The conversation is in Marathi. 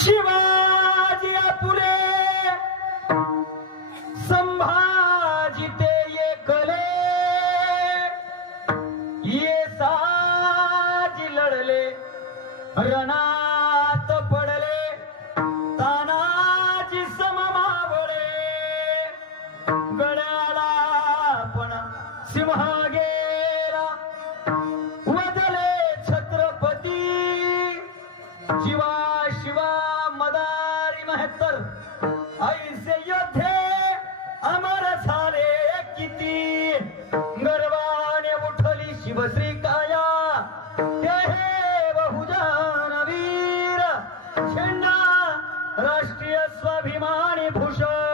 शिवाजी आपुले संभाजी ते एकले ये साजी लढले रणात पडले तानाजी सममावळे गळ्याला पण सिंह गेला वदले छत्रपती शिवा शिवा मदारी महत्तर ऐसे योद्धे अमर झाले किती गर्वाने उठली शिवश्री काया ते हे बहुजन वीर झेंडा राष्ट्रीय स्वाभिमानी भूषण